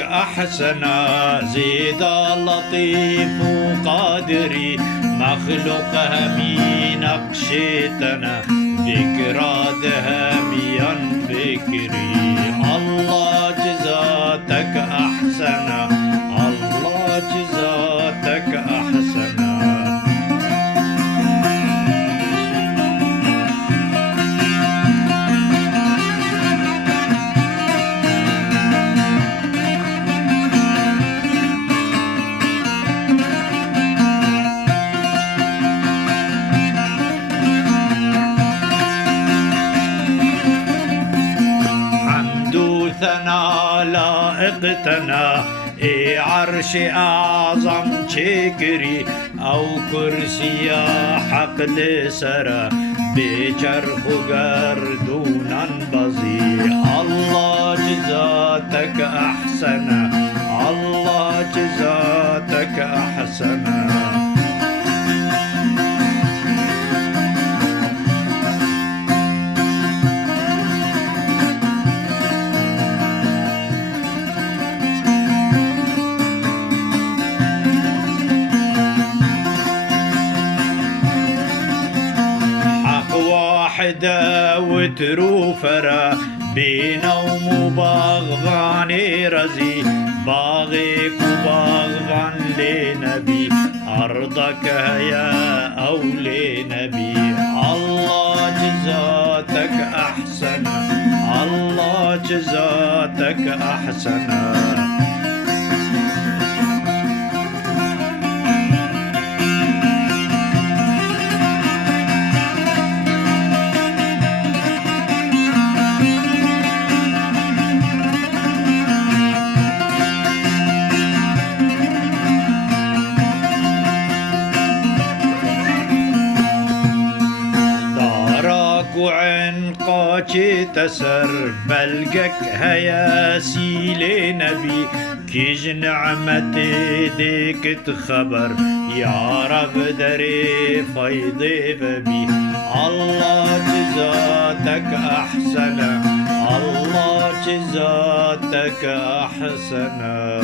جزاتك أحسنا. زيد لطيف قادري مخلوق همي نقشتنا ذكرى دهميا فكري. الله جزاتك أحسنا، الله جزاتك أحسنا. ثنا لائقتنا عرش أعظم شكري أو كرسي حق لسرى بجرخ قردونا بزي. الله جزاتك أحسنا، الله جزاتك أحسنا. وتروفرا بينوم باغبان رزي باغيك وباغبان لنبي أرضك يا أولي نبي. الله جزاتك أحسنا، الله جزاتك أحسنا. وعنقاك تسر بلقك هياسي لنبي كيج نعمة ديك تخبر يا رب دري فيضي بي. الله جزاتك أحسنا، الله جزاتك أحسنا.